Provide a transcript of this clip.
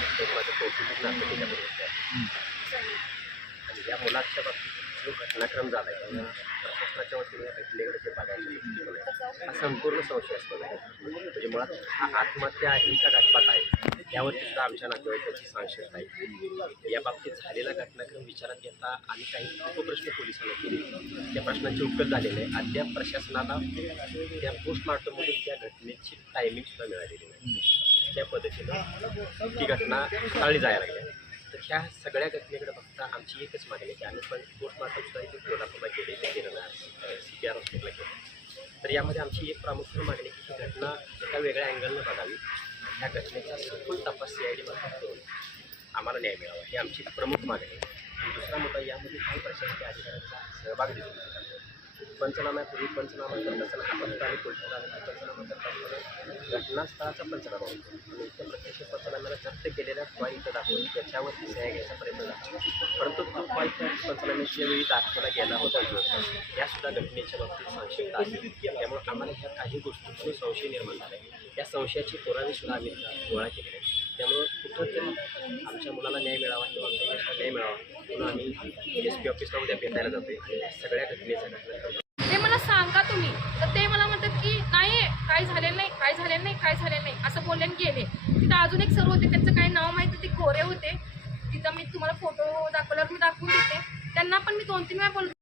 त्याच्यात माझं कौटुंबिक नातं त्याच्याबरोबर आहे. आणि या मुलाच्या बाबतीत जो घटनाक्रम झाला आहे प्रशासनाच्या वतीने या घटनेकडे जे बघायचं दृष्टिकोन आहे, हा संपूर्ण संशयास्पद आहे म्हणजे मुळात हा आत्महत्या आहे का घटपात आहे यावरती सुद्धा आमच्या नातेवाईकांची संशय आहे या बाबतीत झालेला घटनाक्रम विचारात घेता आणि काही उपप्रश्न पोलिसांना केले त्या प्रश्नांचे उत्तर झालेले आहे अद्याप प्रशासनाला त्या पोस्टमॉर्टममधून त्या घटनेची टायमिंग सुद्धा मिळालेली नाही त्या पद्धतीनं ती घटना टाळली जायला लागली तर ह्या सगळ्या घटनेकडे बघता आमची एकच मागणी आहे की आम्ही पण पोस्टमॉर्टम सुद्धा इथे कोल्हापूरला केले ते सी पी आर हॉस्पिटलला केलं तर यामध्ये आमची एक प्रामुख्याने मागणी की ही घटना एका वेगळ्या अँगलनं बघावी. ह्या घटनेचा सखोल तपास सी आय डी करून आम्हाला न्याय मिळावा. ही आमची प्रमुख मागणी आहे. दुसरा मुद्दा यामध्ये काही प्रशासकीय अधिकाऱ्यांचा सहभाग दिसून येतो पंचनाम्यापूर्वी पंचनामा करत असताना आपण आणि पोलिसांना आम्ही पंचनामा करत असताना घटनास्थळाचा पंचनामा होतो. आणि इथे प्रत्यक्ष पंचनाम्याला जप्त केलेल्या फाईल इथं दाखवून त्याच्यावरती सह्या घ्यायचा प्रयत्न झाला. परंतु तो फाईल त्या पंचनाम्याच्या वेळी दाखवला गेला होता. यासुद्धा घटनेच्या बाबतीत संशयता आहे. त्यामुळे आम्हाला ह्या काही गोष्टींचे संशय निर्माण झाले या संशयाची पुरावे सुद्धा आम्ही गोळा केलेले आहेत त्यामुळं कुठंतरी आमच्या मुलाला न्याय मिळावा किंवा आमच्या यशाला न्याय मिळावा म्हणून आम्ही एस पी ऑफिसला उद्या भेटायला जातोय सगळ्या घटनेचा ते मला सांगा तुम्ही. तर ते मला म्हणतात की नाही काय झालेलं नाही काय झालेलं नाही काय झालेलं नाही असं बोलले गेले. तिथं अजून एक सर होते त्यांचं काही नाव माहिती ते गोरे होते. तिथं मी तुम्हाला फोटो दाखवल्यावर मी दाखवून देते. त्यांना पण मी दोन तीन वेळा बोलतो